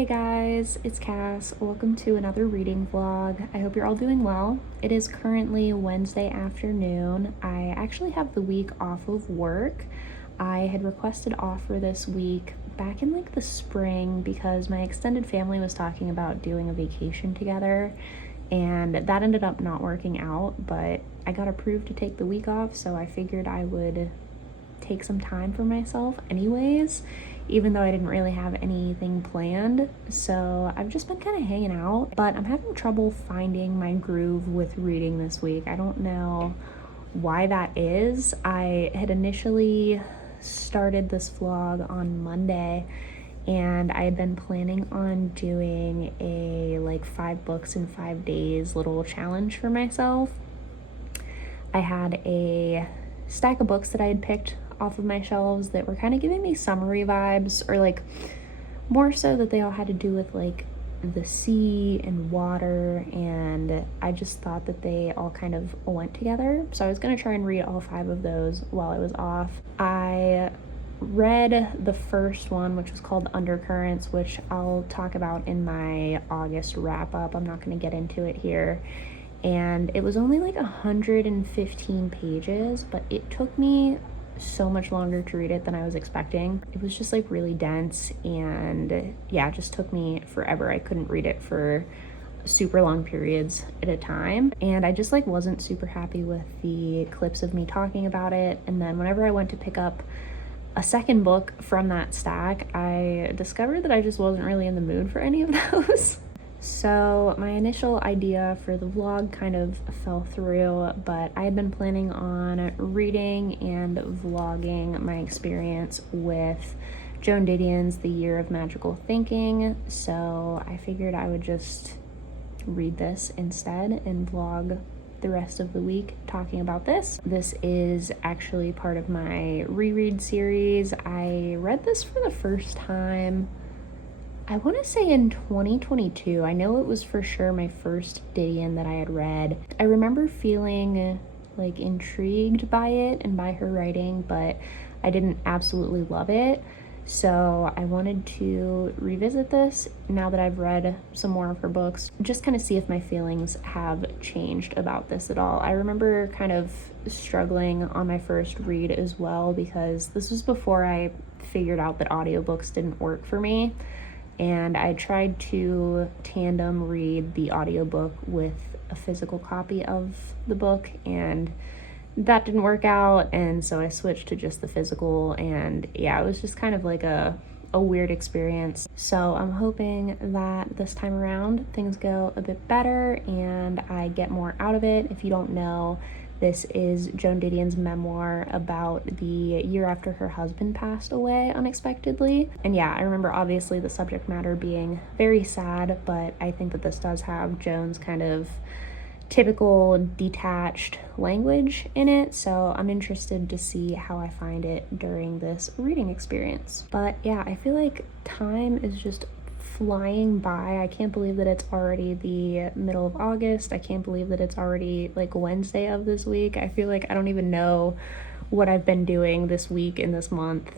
Hey guys, it's Cass. Welcome to another reading vlog. I hope you're all doing well. It is currently Wednesday afternoon. I actually have the week off of work. I had requested off for this week back in like the spring because my extended family was talking about doing a vacation together, and that ended up not working out, but I got approved to take the week off, so I figured I would take some time for myself anyways, even though I didn't really have anything planned. So I've just been kind of hanging out, but I'm having trouble finding my groove with reading this week. I don't know why that is. I had initially started this vlog on Monday, and I had been planning on doing a like 5 books in 5 days little challenge for myself. I had a stack of books that I had picked off of my shelves that were kind of giving me summery vibes, or like more so that they all had to do with like the sea and water, and I just thought that they all kind of went together. So I was going to try and read all 5 of those while I was off. I read the first one, which was called Undercurrents, which I'll talk about in my August wrap up. I'm not going to get into it here. And it was only like 115 pages, but it took me so much longer to read it than I was expecting. It was just like really dense, and yeah, it just took me forever. I couldn't read it for super long periods at a time, and I just like wasn't super happy with the clips of me talking about it. And then whenever I went to pick up a second book from that stack, I discovered that I just wasn't really in the mood for any of those. So my initial idea for the vlog kind of fell through, but I had been planning on reading and vlogging my experience with Joan Didion's The Year of Magical Thinking, so I figured I would just read this instead and vlog the rest of the week talking about this. This is actually part of my reread series. I read this for the first time, I want to say in 2022. I know it was for sure my first Didion that I had read. I remember feeling like intrigued by it and by her writing, but I didn't absolutely love it. So I wanted to revisit this now that I've read some more of her books, just kind of see if my feelings have changed about this at all. I remember kind of struggling on my first read as well, because this was before I figured out that audiobooks didn't work for me. And I tried to tandem read the audiobook with a physical copy of the book, and that didn't work out, and so I switched to just the physical, and yeah, it was just kind of like a weird experience. So I'm hoping that this time around things go a bit better and I get more out of it. If you don't know, this is Joan Didion's memoir about the year after her husband passed away unexpectedly. And yeah, I remember obviously the subject matter being very sad, but I think that this does have Joan's kind of typical detached language in it, so I'm interested to see how I find it during this reading experience. But yeah, I feel like time is just flying by. I can't believe that it's already the middle of August. I can't believe that it's already like Wednesday of this week. I feel like I don't even know what I've been doing this week and this month.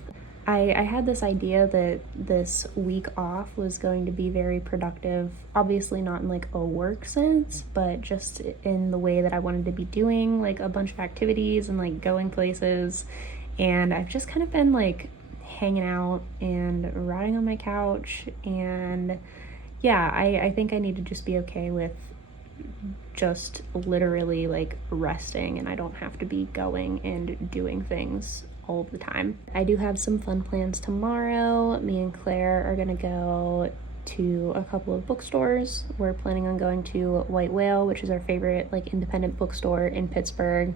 I had this idea that this week off was going to be very productive, obviously not in like a work sense, but just in the way that I wanted to be doing like a bunch of activities and like going places. And I've just kind of been like hanging out and rotting on my couch, and yeah, I think I need to just be okay with just literally like resting, and I don't have to be going and doing things all of the time. I do have some fun plans tomorrow. Me and Claire are gonna go to a couple of bookstores. We're planning on going to White Whale, which is our favorite like independent bookstore in Pittsburgh,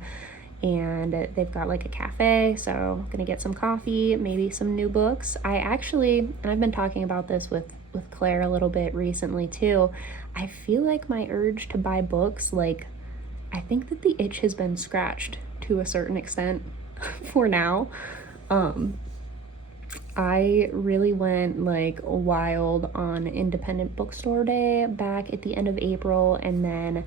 and they've got like a cafe, so I'm gonna get some coffee, maybe some new books. I actually, and I've been talking about this with Claire a little bit recently too, I feel like my urge to buy books, like I think that the itch has been scratched to a certain extent for now. I really went like wild on independent bookstore day back at the end of April, and then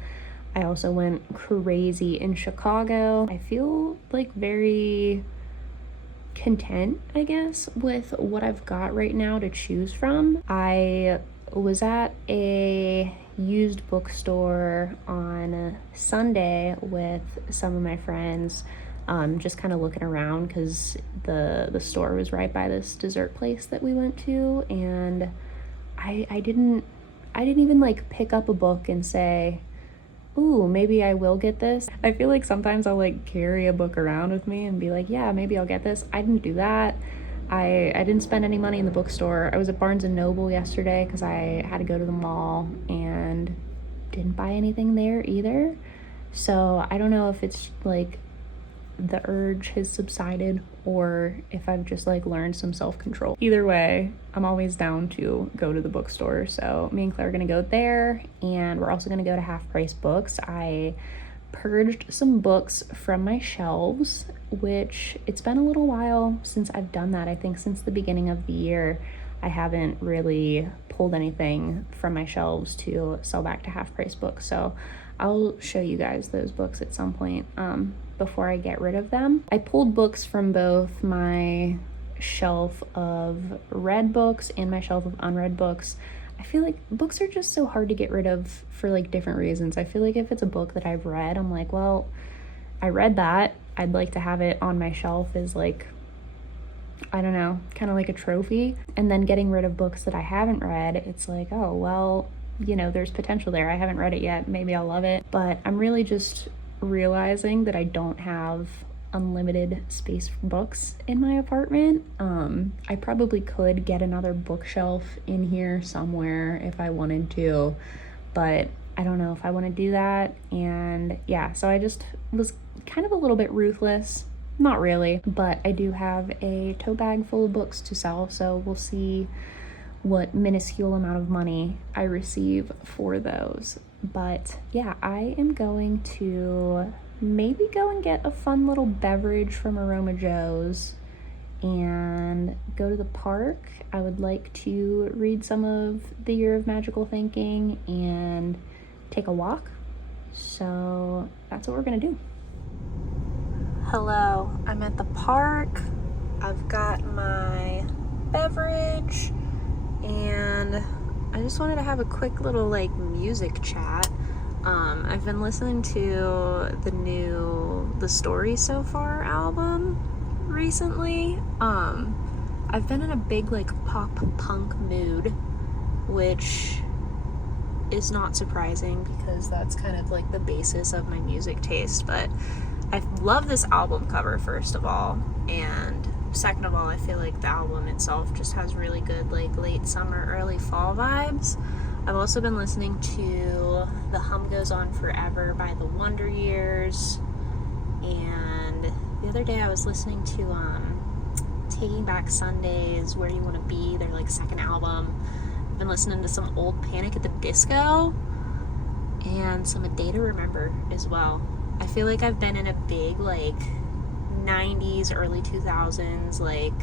I also went crazy in Chicago. I feel like very content, I guess, with what I've got right now to choose from. I was at a used bookstore on Sunday with some of my friends, just kind of looking around because the store was right by this dessert place that we went to, and I didn't even like pick up a book and say, ooh, maybe I will get this. I feel like sometimes I'll like carry a book around with me and be like, yeah, maybe I'll get this. I didn't do that. I didn't spend any money in the bookstore. I was at Barnes and Noble yesterday because I had to go to the mall and didn't buy anything there either. So I don't know if it's like the urge has subsided or if I've just like learned some self-control. Either way, I'm always down to go to the bookstore. So me and Claire are gonna go there, and we're also gonna go to Half Price Books. I purged some books from my shelves, which it's been a little while since I've done that. I think since the beginning of the year, I haven't really pulled anything from my shelves to sell back to Half Price Books. So I'll show you guys those books at some point before I get rid of them. I pulled books from both my shelf of read books and my shelf of unread books. I feel like books are just so hard to get rid of for like different reasons. I feel like if it's a book that I've read, I'm like, well, I read that. I'd like to have it on my shelf as like, I don't know, kind of like a trophy. And then getting rid of books that I haven't read, it's like, oh, well, you know, there's potential there. I haven't read it yet. Maybe I'll love it. But I'm really just realizing that I don't have unlimited space for books in my apartment. I probably could get another bookshelf in here somewhere if I wanted to, but I don't know if I want to do that. And yeah, so I just was kind of a little bit ruthless. Not really, but I do have a tote bag full of books to sell, so we'll see what minuscule amount of money I receive for those. But yeah, I am going to maybe go and get a fun little beverage from Aroma Joe's and go to the park. I would like to read some of The Year of Magical Thinking and take a walk. So that's what we're gonna do. Hello, I'm at the park. I've got my beverage and I just wanted to have a quick little like music chat. I've been listening to the Story So Far album recently. I've been in a big like pop punk mood, which is not surprising because that's kind of like the basis of my music taste, but I love this album cover, first of all, and second of all, I feel like the album itself just has really good like late summer, early fall vibes. I've also been listening to The Hum Goes On Forever by The Wonder Years, and the other day I was listening to Taking Back Sundays, Where Do You Want to Be, their like second album. I've been listening to some old Panic at the Disco and some A Day to Remember as well. I feel like I've been in a big like 90s, early 2000s like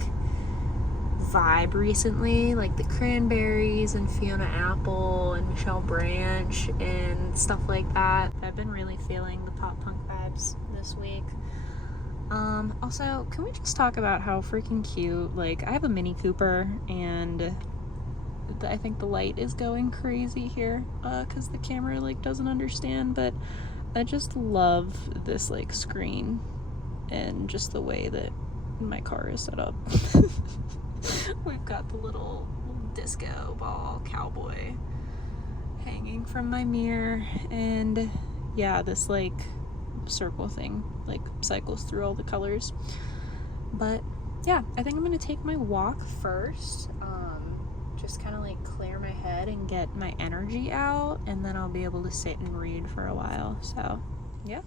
vibe recently, like the Cranberries and Fiona Apple and Michelle Branch and stuff like that. I've been really feeling the pop punk vibes this week. Also, can we just talk about how freaking cute, like I have a Mini Cooper and I think the light is going crazy here because the camera like doesn't understand, but I just love this like screen and just the way that my car is set up. We've got the little disco ball cowboy hanging from my mirror, and yeah, this like circle thing like cycles through all the colors. But yeah, I think I'm gonna take my walk first, just kind of like clear my head and get my energy out, and then I'll be able to sit and read for a while. So yeah.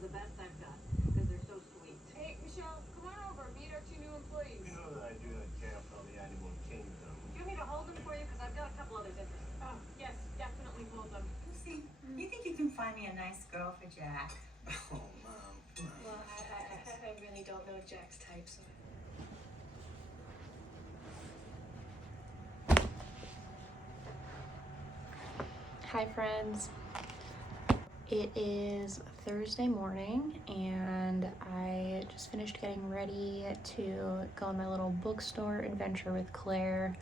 The best I've got because they're so sweet. find me a nice girl for Jack. Oh, Mom, come on. Well, I really don't know Jack's type, so... Hi friends. It is Thursday morning and I just finished getting ready to go on my little bookstore adventure with Claire,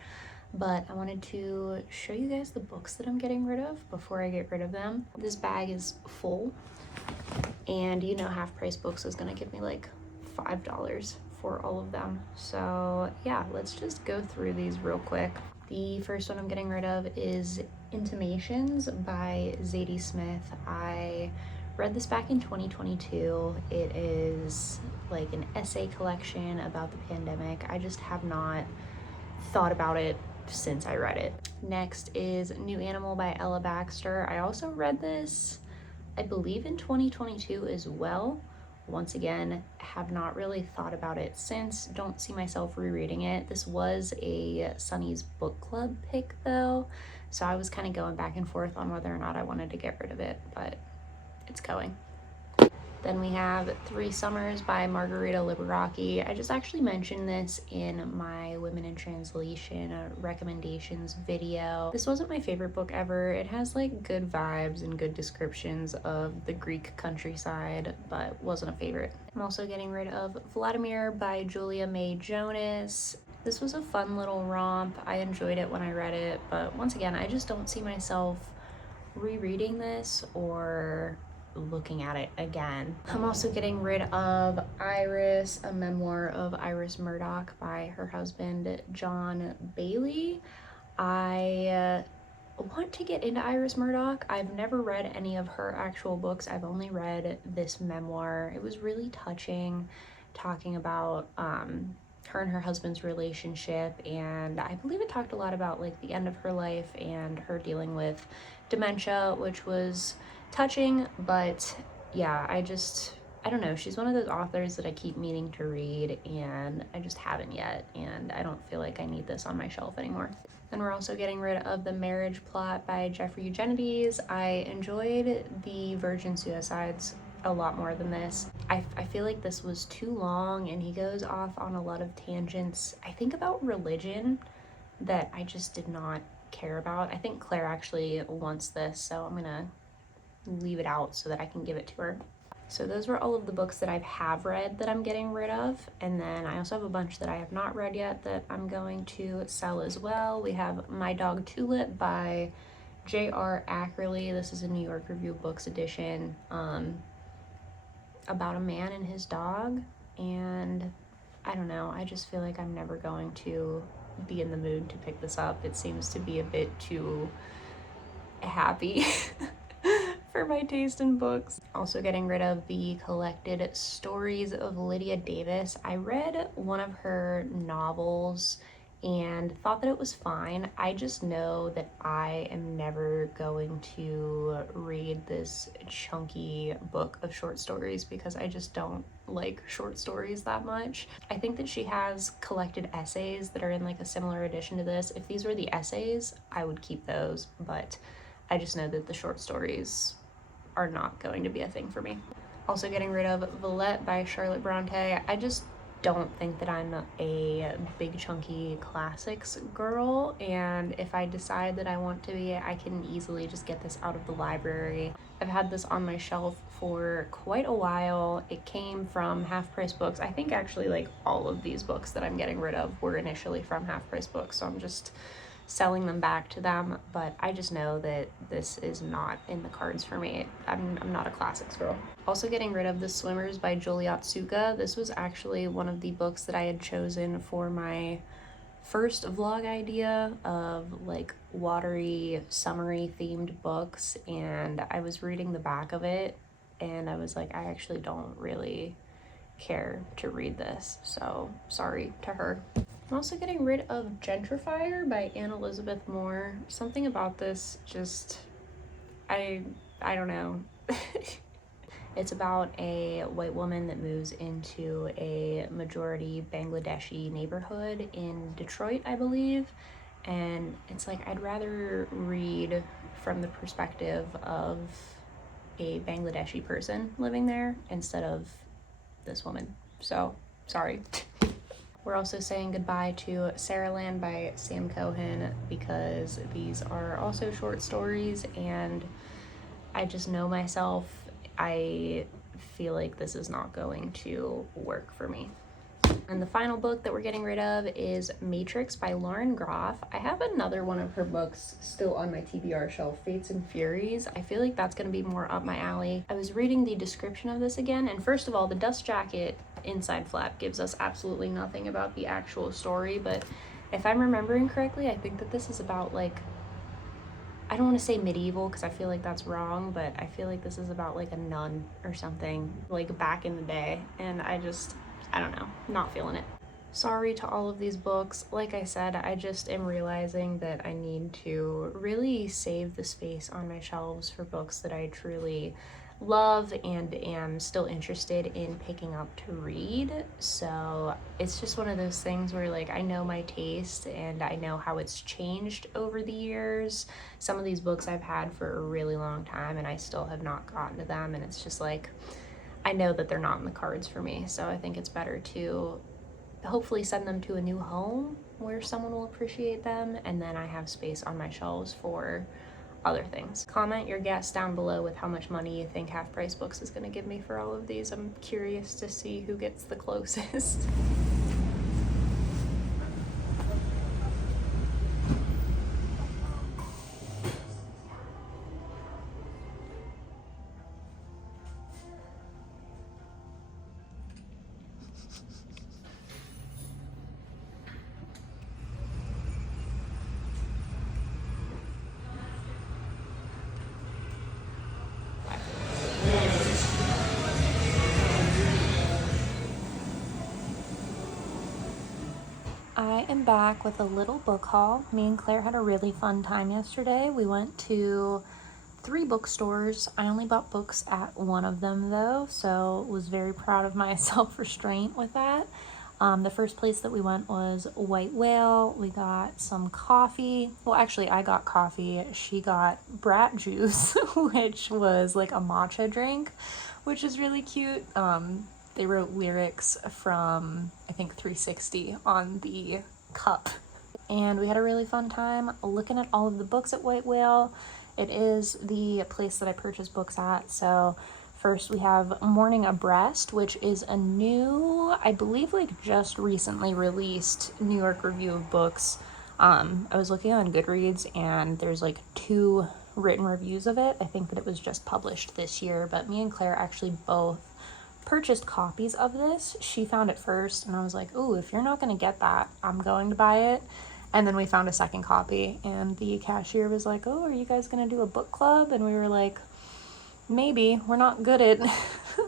but I wanted to show you guys the books that I'm getting rid of before I get rid of them. This bag is full and you know Half Price Books is gonna give me like $5 for all of them. So yeah, let's just go through these real quick. The first one I'm getting rid of is Intimations by Zadie Smith. I read this back in 2022. It is like an essay collection about the pandemic. I just have not thought about it since I read it. Next is New Animal by Ella Baxter. I also read this, I believe, in 2022 as well. Once again, have not really thought about it since. Don't see myself rereading it. This was a Sunny's book club pick though, so I was kind of going back and forth on whether or not I wanted to get rid of it, but it's going. Then we have Three Summers by Margarita Liberace. I just actually mentioned this in my Women in Translation recommendations video. This wasn't my favorite book ever. It has like good vibes and good descriptions of the Greek countryside, but wasn't a favorite. I'm also getting rid of Vladimir by Julia May Jonas. This was a fun little romp. I enjoyed it when I read it, but once again, I just don't see myself rereading this or looking at it again. I'm also getting rid of Iris, a memoir of Iris Murdoch by her husband John Bailey. I want to get into Iris Murdoch. I've never read any of her actual books. I've only read this memoir. It was really touching, talking about her and her husband's relationship, and I believe it talked a lot about like the end of her life and her dealing with dementia, which was touching. But yeah, I don't know, she's one of those authors that I keep meaning to read and I just haven't yet, and I don't feel like I need this on my shelf anymore. Then we're also getting rid of The Marriage Plot by Jeffrey Eugenides. I enjoyed the Virgin Suicides a lot more than this. I feel like this was too long and he goes off on a lot of tangents, I think about religion, that I just did not care about. I think Claire actually wants this, so I'm gonna leave it out so that I can give it to her. So those were all of the books that I have read that I'm getting rid of, and then I also have a bunch that I have not read yet that I'm going to sell as well. We have My Dog Tulip by J.R. Ackerley. This is a New York Review of Books edition about a man and his dog, and I don't know, I just feel like I'm never going to be in the mood to pick this up. It seems to be a bit too happy for my taste in books. Also getting rid of the Collected Stories of Lydia Davis. I read one of her novels and thought that it was fine. I just know that I am never going to read this chunky book of short stories because I just don't like short stories that much. I think that she has collected essays that are in like a similar edition to this. If these were the essays, I would keep those, but I just know that the short stories are not going to be a thing for me. Also getting rid of Villette by Charlotte Bronte. I just don't think that I'm a big chunky classics girl, and if I decide that I want to be, I can easily just get this out of the library. I've had this on my shelf for quite a while. It came from Half Price Books. I think actually like all of these books that I'm getting rid of were initially from Half Price Books, so I'm just selling them back to them, but I just know that this is not in the cards for me. I'm not a classics girl. Also getting rid of The Swimmers by Julie Otsuka. This was actually one of the books that I had chosen for my first vlog idea of like watery, summery themed books, and I was reading the back of it and I was like, I actually don't really care to read this, so sorry to her. I'm also getting rid of Gentrifier by Anne Elizabeth Moore. Something about this just, I don't know. It's about a white woman that moves into a majority Bangladeshi neighborhood in Detroit, I believe. And it's like, I'd rather read from the perspective of a Bangladeshi person living there instead of this woman. So, sorry. We're also saying goodbye to Saraland by Sam Cohen because these are also short stories and I just know myself. I feel like this is not going to work for me. And the final book that we're getting rid of is Matrix by Lauren Groff. I have another one of her books still on my TBR shelf, Fates and Furies. I feel like that's going to be more up my alley. I was reading the description of this again, and first of all, the dust jacket inside flap gives us absolutely nothing about the actual story, but if I'm remembering correctly, I think that this is about, like, I don't want to say medieval because I feel like that's wrong, but I feel like this is about like a nun or something, like back in the day, and I don't know, not feeling it. Sorry to all of these books. Like I said, I just am realizing that I need to really save the space on my shelves for books that I truly love and am still interested in picking up to read. So it's just one of those things where, like, I know my taste and I know how it's changed over the years. Some of these books I've had for a really long time and I still have not gotten to them, and it's just like, I know that they're not in the cards for me. So I think it's better to hopefully send them to a new home where someone will appreciate them, and then I have space on my shelves for other things. Comment your guess down below with how much money you think Half Price Books is going to give me for all of these. I'm curious to see who gets the closest. I am back with a little book haul. Me and Claire had a really fun time yesterday. We went to 3 bookstores. I only bought books at one of them though, so was very proud of my self-restraint with that. The first place that we went was White Whale. We got some coffee. Well, actually, I got coffee. She got brat juice, which was like a matcha drink, which is really cute. They wrote lyrics from, I think, 360 on the cup. And we had a really fun time looking at all of the books at White Whale. It is the place that I purchase books at. So first we have Mourning Abreast, which is a new, I believe, like just recently released New York Review of Books. I was looking on Goodreads and there's like 2 written reviews of it. I think that it was just published this year, but me and Claire actually both purchased copies of this. She found it first and I was like, oh, if you're not going to get that, I'm going to buy it. And then we found a second copy and the cashier was like, oh, are you guys going to do a book club? And we were like, maybe. We're not good at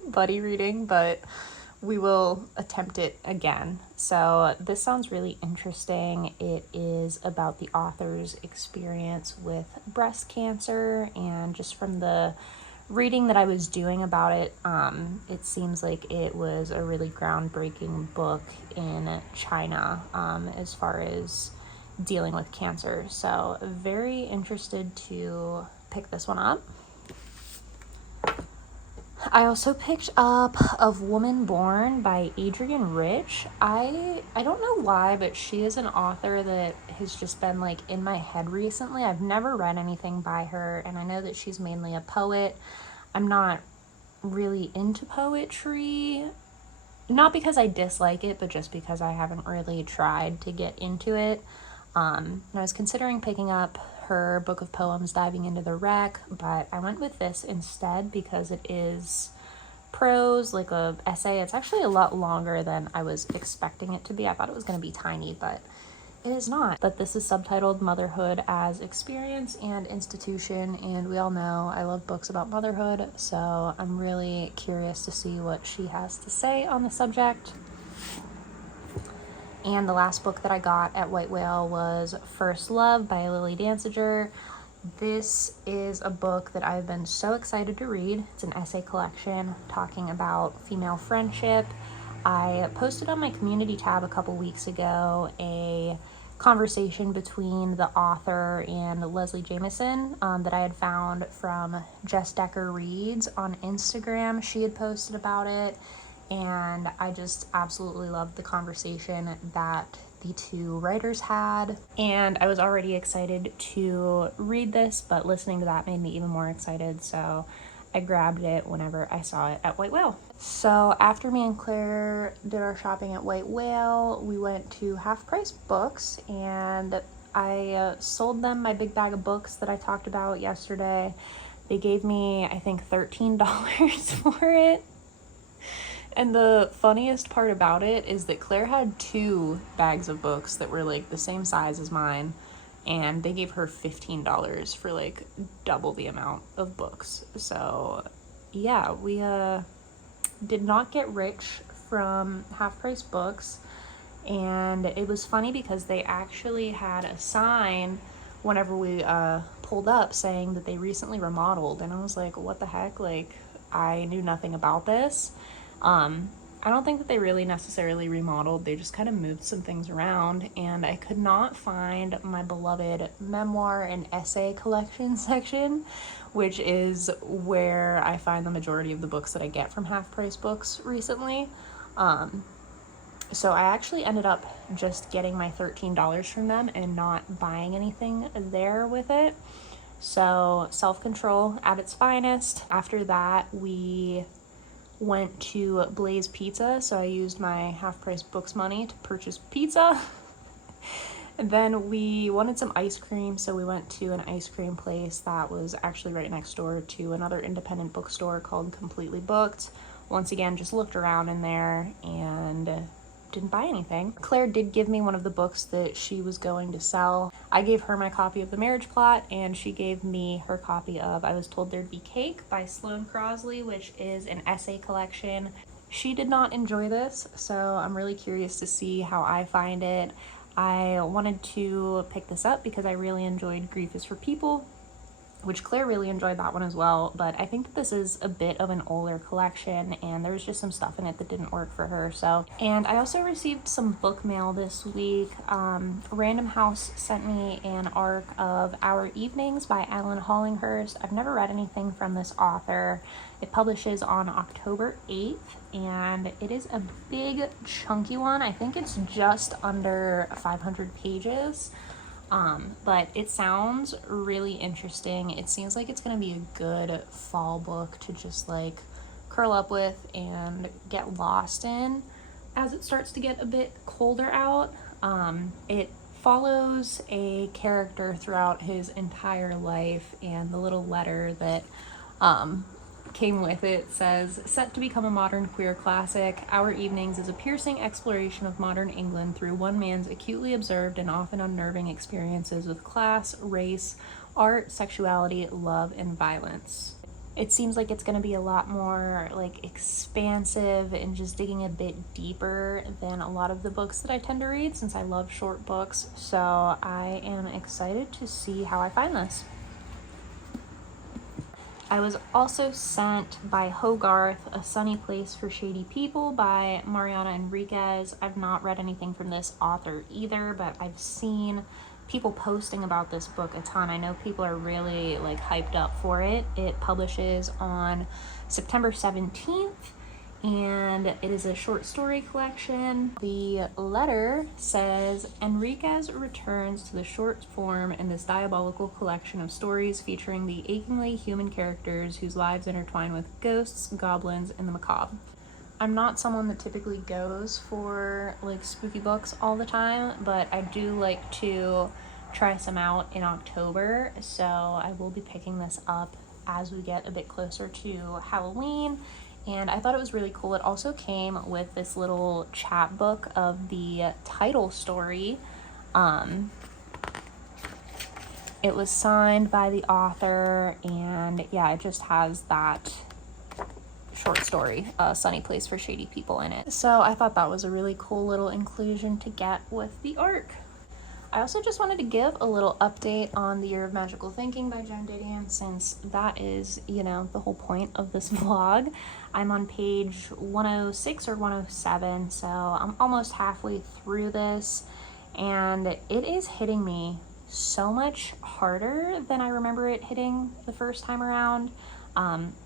buddy reading, but we will attempt it again. So this sounds really interesting. It is about the author's experience with breast cancer, and just from the reading that I was doing about it, it seems like it was a really groundbreaking book in China as far as dealing with cancer. So very interested to pick this one up. I also picked up Of Woman Born by Adrienne Rich. I don't know why, but she is an author that has just been like in my head recently. I've never read anything by her, and I know that she's mainly a poet. I'm not really into poetry, not because I dislike it, but just because I haven't really tried to get into it. And I was considering picking up her book of poems, Diving into the Wreck, but I went with this instead because it is prose, like a essay. It's actually a lot longer than I was expecting it to be. I thought it was going to be tiny, but it is not. But this is subtitled Motherhood as Experience and Institution, and we all know I love books about motherhood, so I'm really curious to see what she has to say on the subject. And the last book that I got at White Whale was First Love by Lily Dancyger. This is a book that I've been so excited to read. It's an essay collection talking about female friendship. I posted on my community tab a couple weeks ago a conversation between the author and Leslie Jameson that I had found from Jess Decker Reads on Instagram. She had posted about it, and I just absolutely loved the conversation that the two writers had. And I was already excited to read this, but listening to that made me even more excited, so I grabbed it whenever I saw it at White Whale. So after me and Claire did our shopping at White Whale, we went to Half Price Books, and I sold them my big bag of books that I talked about yesterday. They gave me, I think, $13 for it. And the funniest part about it is that Claire had 2 bags of books that were like the same size as mine, and they gave her $15 for like double the amount of books. So yeah, we did not get rich from Half Price Books. And it was funny because they actually had a sign whenever we pulled up saying that they recently remodeled, and I was like, what the heck, like I knew nothing about this. I don't think that they really necessarily remodeled, they just kind of moved some things around, and I could not find my beloved memoir and essay collection section, which is where I find the majority of the books that I get from Half Price Books recently. So I actually ended up just getting my $13 from them and not buying anything there with it. So self-control at its finest. After that, we went to Blaze Pizza, so I used my Half Price Books money to purchase pizza. And then we wanted some ice cream, so we went to an ice cream place that was actually right next door to another independent bookstore called Completely Booked. Once again, just looked around in there and didn't buy anything. Claire did give me one of the books that she was going to sell. I gave her my copy of The Marriage Plot, and she gave me her copy of I Was Told There'd Be Cake by Sloane Crosley, which is an essay collection. She did not enjoy this, so I'm really curious to see how I find it. I wanted to pick this up because I really enjoyed Grief is for People, which Claire really enjoyed that one as well, but I think that this is a bit of an older collection and there was just some stuff in it that didn't work for her. So, and I also received some book mail this week. Random House sent me an arc of Our Evenings by Hollinghurst. I've never read anything from this author. It publishes on October 8th, and it is a big chunky one. I think it's just under 500 pages. But it sounds really interesting. It seems like it's going to be a good fall book to just like curl up with and get lost in as it starts to get a bit colder out. It follows a character throughout his entire life, and the little letter that came with it says, set to become a modern queer classic, Our Evenings is a piercing exploration of modern England through one man's acutely observed and often unnerving experiences with class, race, art, sexuality, love, and violence. It seems like it's going to be a lot more like expansive and just digging a bit deeper than a lot of the books that I tend to read, since I love short books. So I am excited to see how I find this. I was also sent by Hogarth A Sunny Place for Shady People by Mariana Enriquez. I've not read anything from this author either, but I've seen people posting about this book a ton. I know people are really like hyped up for it. It publishes on September 17th, and it is a short story collection. The letter says, Enriquez returns to the short form in this diabolical collection of stories featuring the achingly human characters whose lives intertwine with ghosts, goblins, and the macabre. I'm not someone that typically goes for like spooky books all the time, but I do like to try some out in October, so I will be picking this up as we get a bit closer to Halloween. And I thought it was really cool. It also came with this little chapbook of the title story. It was signed by the author, and yeah, it just has that short story, Sunny Place for Shady People, in it. So I thought that was a really cool little inclusion to get with the arc. I also just wanted to give a little update on The Year of Magical Thinking by Joan Didion, since that is, you know, the whole point of this vlog. I'm on page 106 or 107, so I'm almost halfway through this, and it is hitting me so much harder than I remember it hitting the first time around.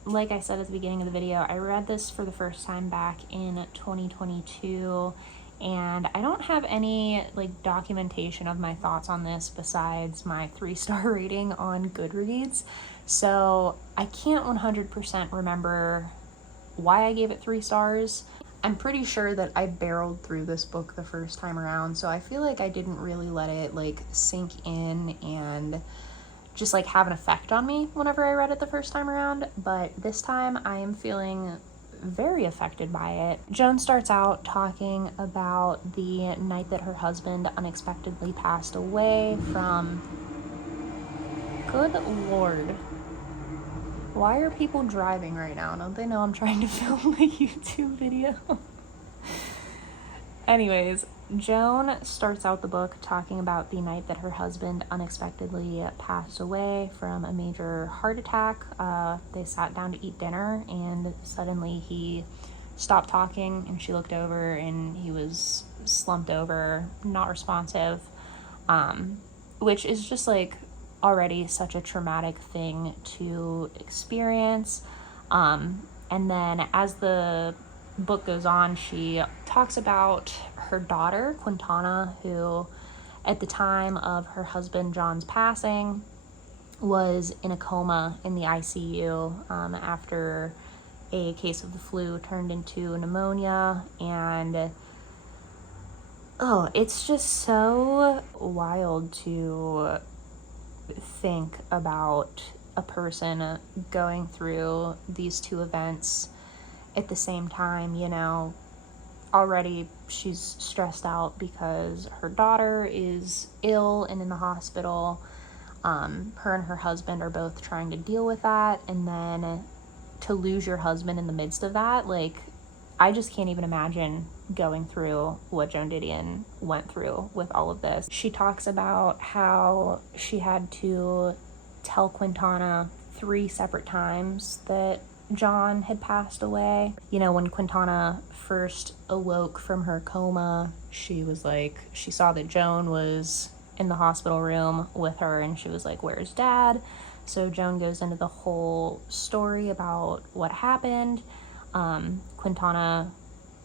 Like I said at the beginning of the video, I read this for the first time back in 2022, and I don't have any like documentation of my thoughts on this besides my 3-star rating on Goodreads. So I can't 100% remember why I gave it 3 stars. I'm pretty sure that I barreled through this book the first time around, so I feel like I didn't really let it like sink in and just like have an effect on me whenever I read it the first time around. But this time I am feeling very affected by it. Joan starts out talking about the night that her husband unexpectedly passed away from... Good Lord. Why are people driving right now? Don't they know I'm trying to film a YouTube video? Anyways, Joan starts out the book talking about the night that her husband unexpectedly passed away from a major heart attack. They sat down to eat dinner and suddenly he stopped talking and she looked over and he was slumped over, not responsive, which is just like already such a traumatic thing to experience. And then as the book goes on, she talks about her daughter Quintana, who at the time of her husband John's passing was in a coma in the ICU after a case of the flu turned into pneumonia. And it's just so wild to think about a person going through these two events at the same time. You know, already she's stressed out because her daughter is ill and in the hospital. Her and her husband are both trying to deal with that, and then to lose your husband in the midst of that, like, I just can't even imagine going through what Joan Didion went through with all of this. She talks about how she had to tell Quintana 3 separate times that John had passed away. You know, when Quintana first awoke from her coma, she was like, she saw that Joan was in the hospital room with her and she was like, "Where's Dad?" So Joan goes into the whole story about what happened. Quintana,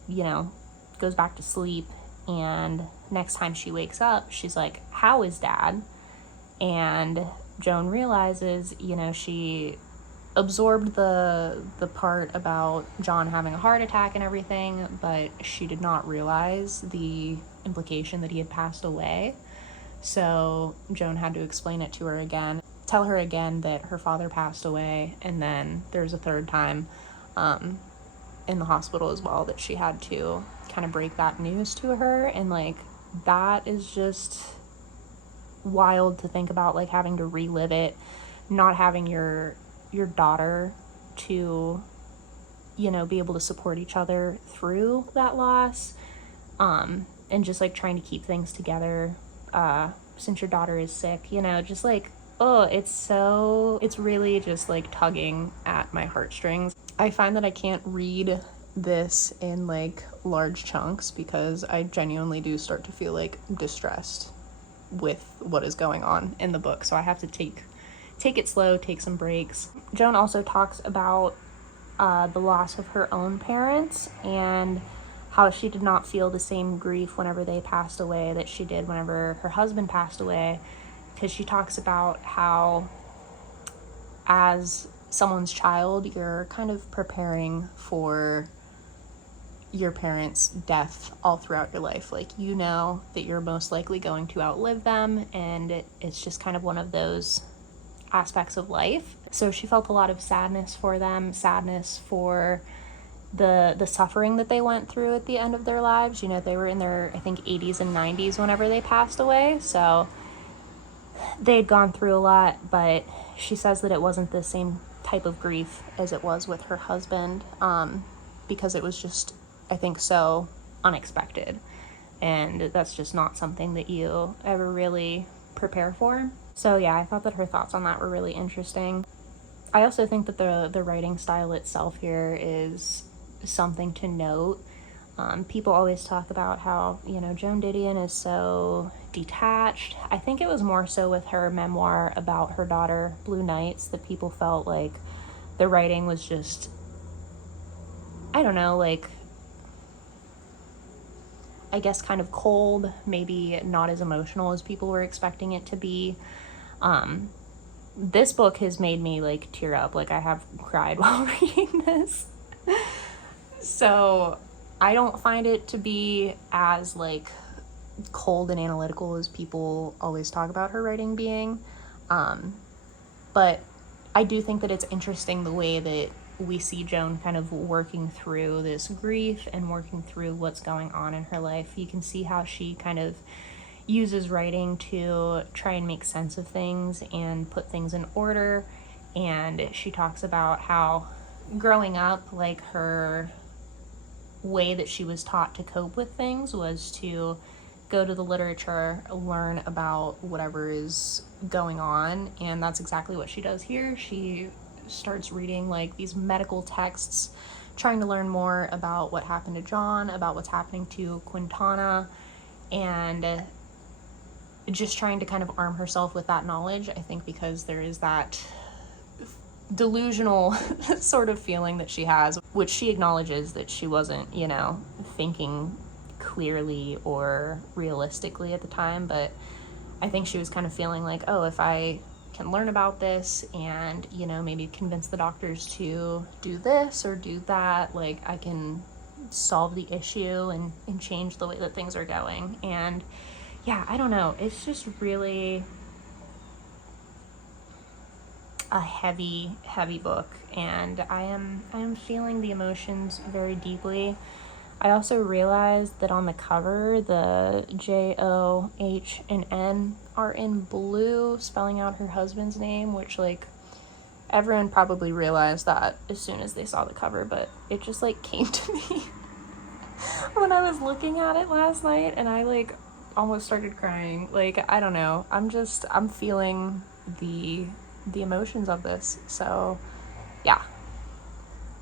you know, goes back to sleep, and next time she wakes up, she's like, "How is Dad?" And Joan realizes, you know, she absorbed the part about John having a heart attack and everything, but she did not realize the implication that he had passed away. So Joan had to explain it to her again, tell her again that her father passed away, and then there's a third time in the hospital as well that she had to kind of break that news to her. And like, that is just wild to think about, like having to relive it, not having your daughter to, you know, be able to support each other through that loss, and just like trying to keep things together since your daughter is sick, you know, just like, it's really just like tugging at my heartstrings. I find that I can't read this in like large chunks because I genuinely do start to feel like distressed with what is going on in the book, so I have to take it slow, take some breaks. Joan also talks about the loss of her own parents and how she did not feel the same grief whenever they passed away that she did whenever her husband passed away, because she talks about how as someone's child, you're kind of preparing for your parents' death all throughout your life. Like, you know that you're most likely going to outlive them, and it's just kind of one of those aspects of life. So she felt a lot of sadness for them, sadness for the suffering that they went through at the end of their lives. You know, they were in their, I think, 80s and 90s whenever they passed away, so they'd gone through a lot. But she says that it wasn't the same type of grief as it was with her husband, because it was just, I think, so unexpected, and that's just not something that you ever really prepare for. So yeah, I thought that her thoughts on that were really interesting. I also think that the writing style itself here is something to note. People always talk about how, Joan Didion is so detached. I think it was more so with her memoir about her daughter, Blue Nights, that people felt like the writing was just, I don't know, like, I guess kind of cold, maybe not as emotional as people were expecting it to be. This book has made me like tear up. Like, I have cried while reading this. So I don't find it to be as like cold and analytical as people always talk about her writing being. But I do think that it's interesting the way that we see Joan kind of working through this grief and working through what's going on in her life. You can see how she kind of uses writing to try and make sense of things and put things in order. And she talks about how growing up, like, her way that she was taught to cope with things was to go to the literature, learn about whatever is going on, and that's exactly what she does here. She starts reading like these medical texts, trying to learn more about what happened to John, about what's happening to Quintana, and just trying to kind of arm herself with that knowledge. I think because there is that delusional sort of feeling that she has, which she acknowledges that she wasn't, thinking clearly or realistically at the time, but I think she was kind of feeling like, oh, if I can learn about this and, maybe convince the doctors to do this or do that, like, I can solve the issue and change the way that things are going. And yeah, I don't know, it's just really a heavy book, and I am feeling the emotions very deeply. I also realized that on the cover, the J-O-H and N are in blue, spelling out her husband's name, which, like, everyone probably realized that as soon as they saw the cover, but it just, like, came to me when I was looking at it last night, and I, like, almost started crying. Like, I don't know. I'm feeling the emotions of this. So, yeah.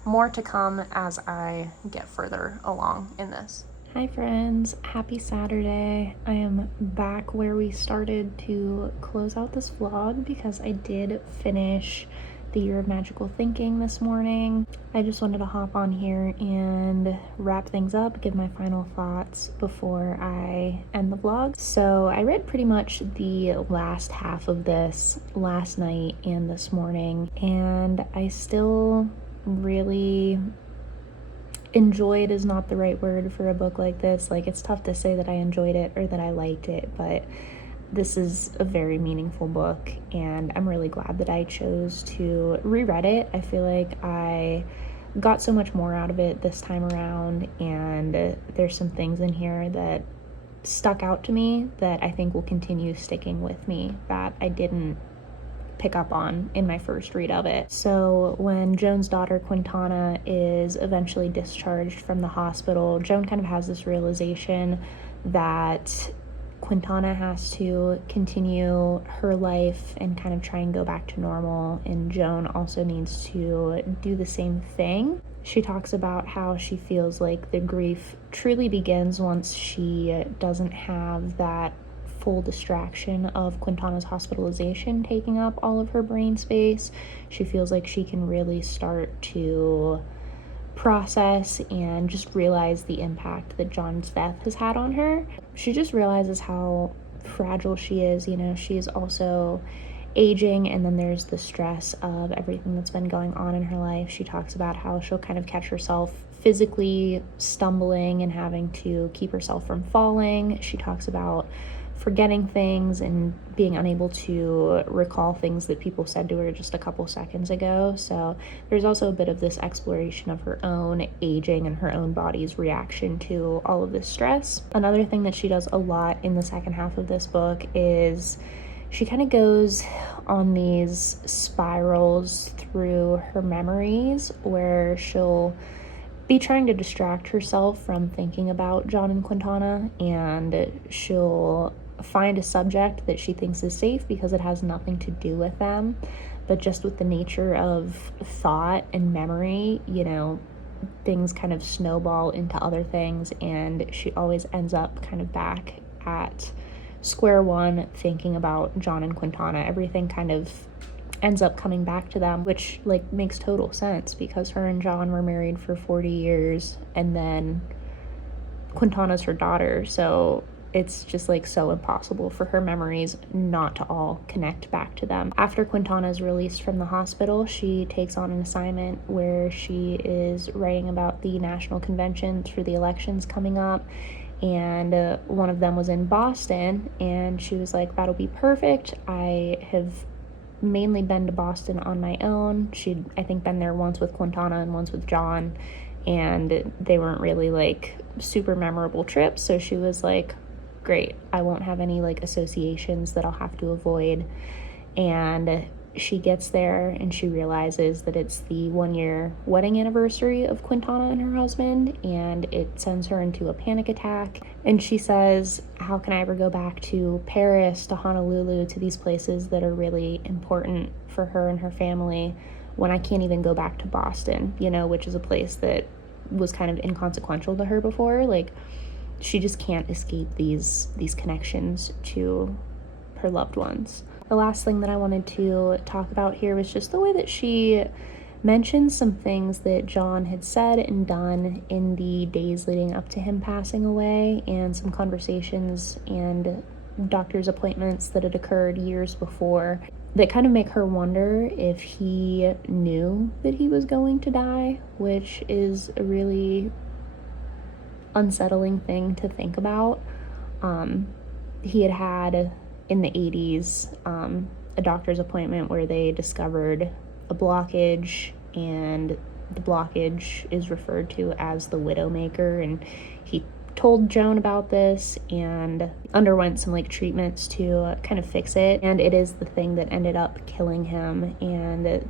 More to come as I get further along in this. Hi friends, happy Saturday. I am back where we started to close out this vlog because I did finish the Year of Magical Thinking this morning. I just wanted to hop on here and wrap things up, give my final thoughts before I end the vlog. So I read pretty much the last half of this last night and this morning, and I still really enjoyed is not the right word for a book like this. Like, it's tough to say that I enjoyed it or that I liked it, but this is a very meaningful book, and I'm really glad that I chose to reread it. I feel like I got so much more out of it this time around, and there's some things in here that stuck out to me that I think will continue sticking with me that I didn't pick up on in my first read of it. So when Joan's daughter Quintana is eventually discharged from the hospital, Joan kind of has this realization that Quintana has to continue her life and kind of try and go back to normal, and Joan also needs to do the same thing. She talks about how she feels like the grief truly begins once she doesn't have that full distraction of Quintana's hospitalization taking up all of her brain space. She feels like she can really start to process and just realize the impact that John's death has had on her. She just realizes how fragile she is. She is also aging, and then there's the stress of everything that's been going on in her life. She talks about how she'll kind of catch herself physically stumbling and having to keep herself from falling. She talks about forgetting things and being unable to recall things that people said to her just a couple seconds ago. So there's also a bit of this exploration of her own aging and her own body's reaction to all of this stress. Another thing that she does a lot in the second half of this book is she kind of goes on these spirals through her memories where she'll be trying to distract herself from thinking about John and Quintana, and she'll find a subject that she thinks is safe because it has nothing to do with them, but just with the nature of thought and memory, things kind of snowball into other things, and she always ends up kind of back at square one thinking about John and Quintana. Everything kind of ends up coming back to them, which like makes total sense because her and John were married for 40 years and then Quintana's her daughter, so it's just like so impossible for her memories not to all connect back to them. After Quintana is released from the hospital, she takes on an assignment where she is writing about the national conventions for the elections coming up, and one of them was in Boston, and she was like, that'll be perfect. I have mainly been to Boston on my own. She'd, I think, been there once with Quintana and once with John, and they weren't really like super memorable trips, so she was like, great, I won't have any like associations that I'll have to avoid. And she gets there and she realizes that it's the 1-year wedding anniversary of Quintana and her husband, and it sends her into a panic attack. And she says, how can I ever go back to Paris, to Honolulu, to these places that are really important for her and her family, when I can't even go back to Boston, you know, which is a place that was kind of inconsequential to her before. Like, she just can't escape these connections to her loved ones. The last thing that I wanted to talk about here was just the way that she mentioned some things that John had said and done in the days leading up to him passing away, and some conversations and doctor's appointments that had occurred years before that kind of make her wonder if he knew that he was going to die, which is a really unsettling thing to think about. He had in the 80s a doctor's appointment where they discovered a blockage, and the blockage is referred to as the widowmaker, and he told Joan about this and underwent some like treatments to kind of fix it, and it is the thing that ended up killing him. And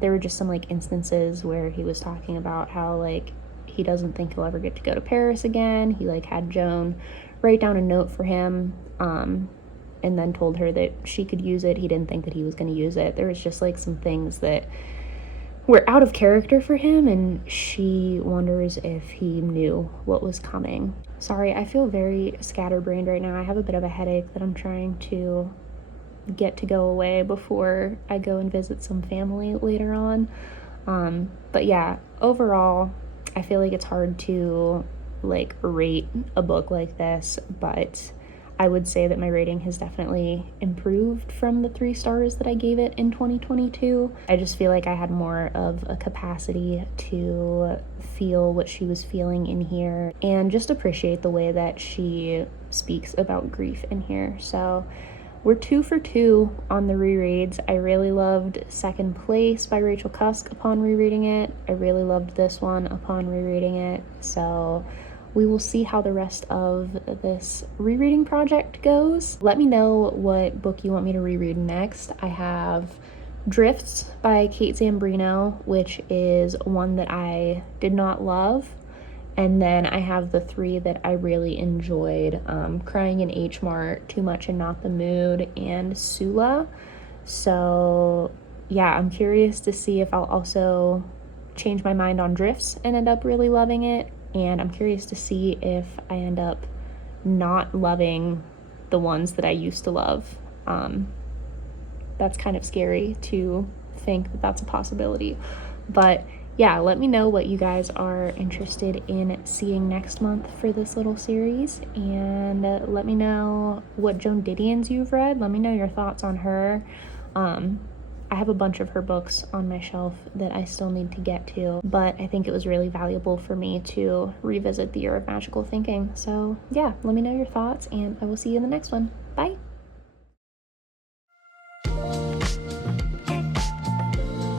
there were just some like instances where he was talking about how like he doesn't think he'll ever get to go to Paris again. He like had Joan write down a note for him, and then told her that she could use it. He didn't think that he was going to use it. There was just like some things that were out of character for him, and she wonders if he knew what was coming. Sorry, I feel very scatterbrained right now. I have a bit of a headache that I'm trying to get to go away before I go and visit some family later on. But yeah, overall, I feel like it's hard to like rate a book like this, but I would say that my rating has definitely improved from the 3 stars that I gave it in 2022. I just feel like I had more of a capacity to feel what she was feeling in here and just appreciate the way that she speaks about grief in here. So we're 2 for 2 on the rereads. I really loved Second Place by Rachel Cusk upon rereading it. I really loved this one upon rereading it. So we will see how the rest of this rereading project goes. Let me know what book you want me to reread next. I have Drifts by Kate Zambrino, which is one that I did not love. And then I have the 3 that I really enjoyed, Crying in H Mart, Too Much and Not the Mood, and Sula. So yeah, I'm curious to see if I'll also change my mind on Drifts and end up really loving it. And I'm curious to see if I end up not loving the ones that I used to love. That's kind of scary to think that that's a possibility. But yeah, let me know what you guys are interested in seeing next month for this little series, and let me know what Joan Didion's you've read. Let me know your thoughts on her. I have a bunch of her books on my shelf that I still need to get to, but I think it was really valuable for me to revisit The Year of Magical Thinking. So yeah, let me know your thoughts, and I will see you in the next one. Bye!